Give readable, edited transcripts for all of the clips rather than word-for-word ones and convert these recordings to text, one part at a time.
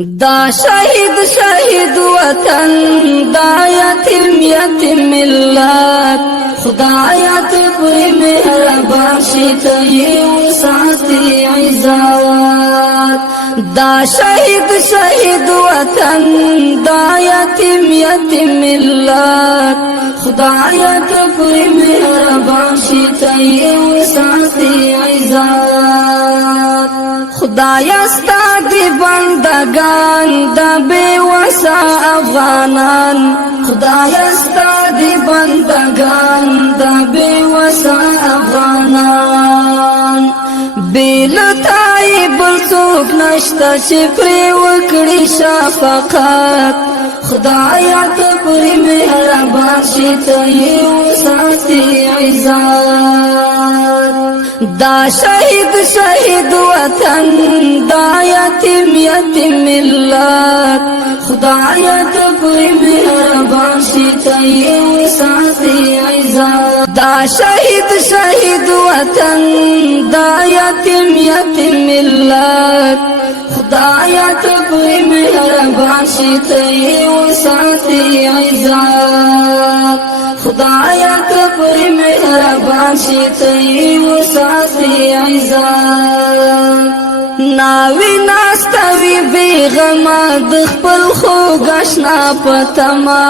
دا شهید وطن دا یتیم ملت خدایا ته پوری مهربان شي ته یو ساتي عزت دا شهید وطن دا یتیم ملت خدایا ته پوری مهربان شي ته یو ساتي عزت خدایا ستا دی بندگان دا بے وسا افغانان خدایا ستا دی بندگان دا بے وسا افغانان بیلتائی بلسوک نشتا چی پری وکڑی شفقت خدایا تپری مہربان شیطا یو ساتی عزت دا شهید وطن دا یتیم ملت خدایا تپری مهربان شي ته یو ساتي عزت دا شهید وطن دا یتیم ملت خدایا تپری مهربان شي ته یو ساتي عزت خدایا تپری مهربان شي ته یو ساتي عزت ناوی ناستوی بیغما دخپل خوگ اشنا پتما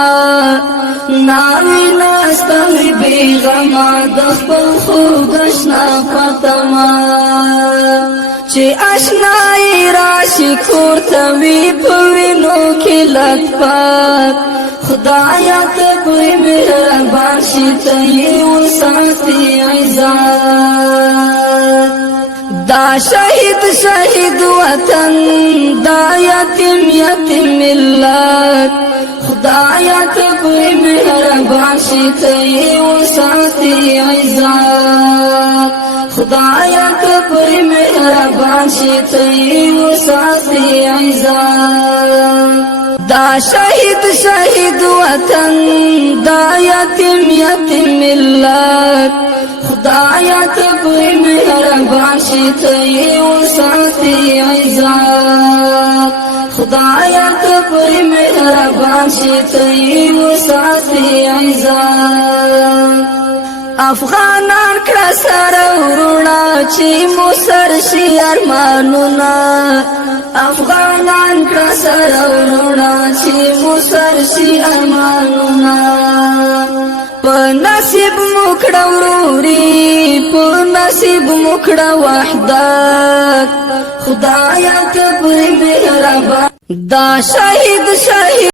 ناوی ناستوی بیغما دخپل خوگ اشنا پتما چه اشنائی راشی کورتوی پوینو کی لطفت خدایا تپوی مهربان شی تیو ساتی عزت دا شهید وطن دا یتیم ملت خدایا تپوی مهربان شي ته یو ساتي عزت خدایا تپوی مهربان شي ته یو ساتي عزت دا شهید وطن دا یتیم ملت خدایا تپوی مهربان شي ته یو ساتي عزت خدایا تپوی مهربان شي ته یو ساتي عزت افغانان کړه سره وروڼه چې مو سر شي ارمانونه افغانان کړه سره وروڼه چې مو سر شي ارمانونه په نصیب مکړه وروري په نصیب مکړه وحدت خدایا ته پوری مهربان دا شهید